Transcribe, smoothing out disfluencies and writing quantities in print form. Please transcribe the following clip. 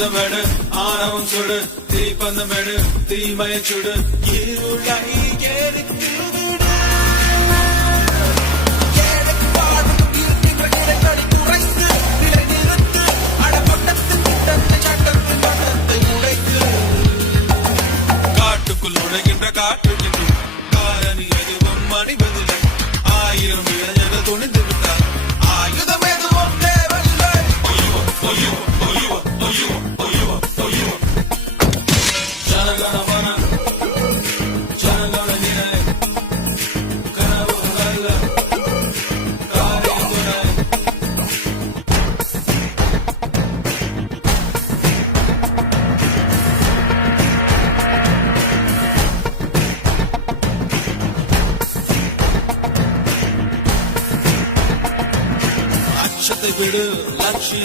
ஆயுதமெடு ஆணவம் சுடு தீப்பந்தமெடு தீமையை சுடு இருளை எரித்து விடு. காட்டுக்குள் உடைகின்ற காட்டுக்கு காரணி எதுவும் மணிவதில்லை. 1000 இளைஞர்கள் துணிந்து விட்டார். ஆயுதம் எதுவும் தேவையில்லை. ஜனகணமன ஜனகணனினை கனவுகள் காரியத்துணை. அச்சத்தை விடு லட்சியம்